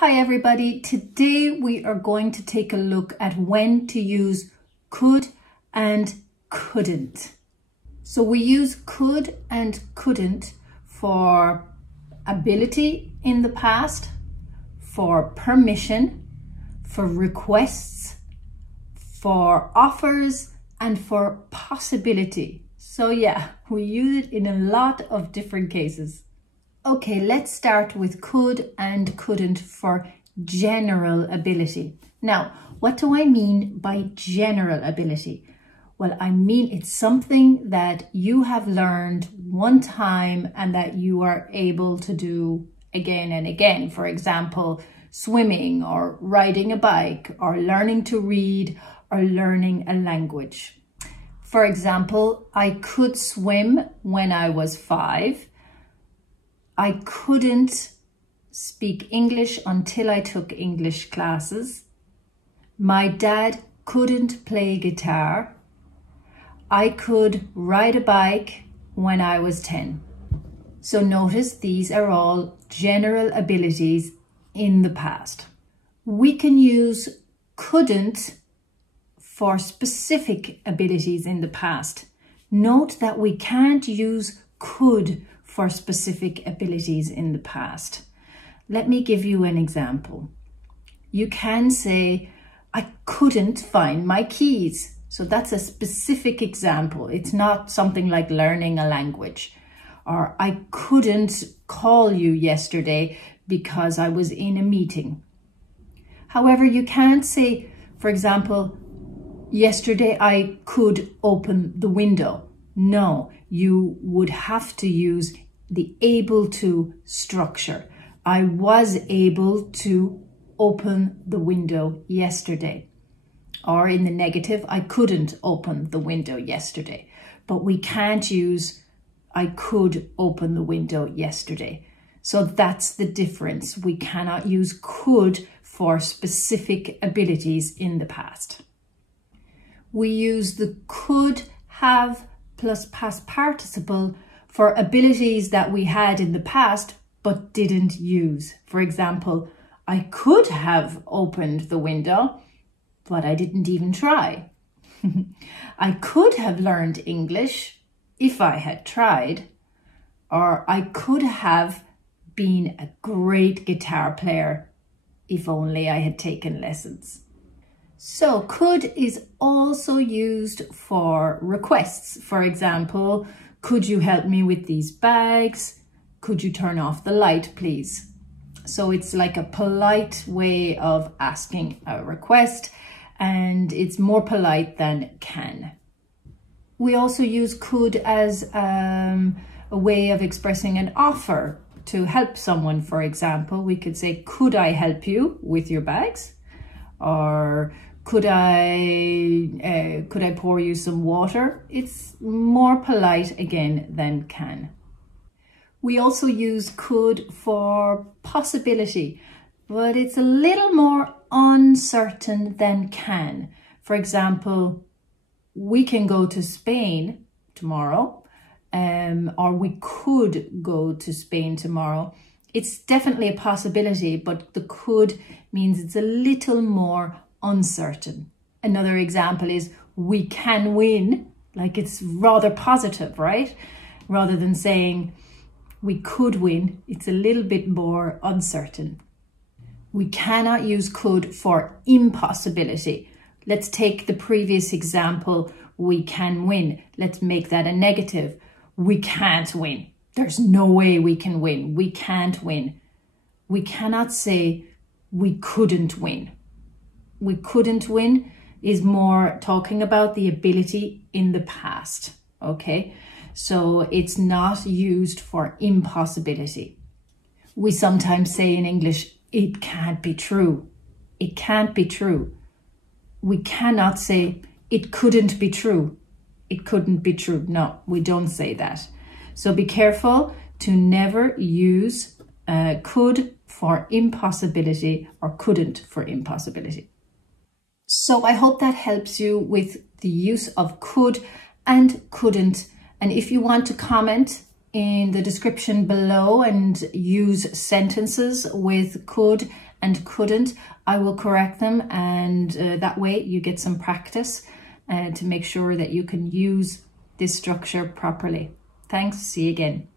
Hi everybody, today we are going to take a look at when to use could and couldn't. So we use could and couldn't for ability in the past, for permission, for requests, for offers, and for possibility. So yeah, we use it in a lot of different cases. Okay, let's start with could and couldn't for general ability. Now, what do I mean by general ability? Well, I mean it's something that you have learned one time and that you are able to do again and again. For example, swimming or riding a bike or learning to read or learning a language. For example, I could swim when I was 5. I couldn't speak English until I took English classes. My dad couldn't play guitar. I could ride a bike when I was 10. So notice these are all general abilities in the past. We can use couldn't for specific abilities in the past. Note that we can't use could for specific abilities in the past. Let me give you an example. You can say, I couldn't find my keys. So that's a specific example. It's not something like learning a language. Or I couldn't call you yesterday because I was in a meeting. However, you can't say, for example, yesterday I could open the window. No, you would have to use the able to structure. I was able to open the window yesterday. Or in the negative, I couldn't open the window yesterday. But we can't use I could open the window yesterday. So that's the difference. We cannot use could for specific abilities in the past. We use the could have plus past participle for abilities that we had in the past but didn't use. For example, I could have opened the window, but I didn't even try. I could have learned English if I had tried, or I could have been a great guitar player if only I had taken lessons. So could is also used for requests. For example, could you help me with these bags? Could you turn off the light, please? So it's like a polite way of asking a request, and it's more polite than can. We also use could as a way of expressing an offer to help someone. For example, we could say, could I help you with your bags? Or could I pour you some water? It's more polite again than can. We also use could for possibility, but it's a little more uncertain than can. For example, we can go to Spain tomorrow, or we could go to Spain tomorrow. It's definitely a possibility, but the could means it's a little more uncertain. Another example is we can win, like it's rather positive, right? Rather than saying we could win, it's a little bit more uncertain. We cannot use could for impossibility. Let's take the previous example, we can win. Let's make that a negative. We can't win. There's no way we can win. We can't win. We cannot say we couldn't win. We couldn't win is more talking about the ability in the past, okay? So it's not used for impossibility. We sometimes say in English, it can't be true. It can't be true. We cannot say it couldn't be true. It couldn't be true. No, we don't say that. So be careful to never use could for impossibility or couldn't for impossibility. So I hope that helps you with the use of could and couldn't. And if you want to comment in the description below and use sentences with could and couldn't, I will correct them, and that way you get some practice to make sure that you can use this structure properly. Thanks, see you again.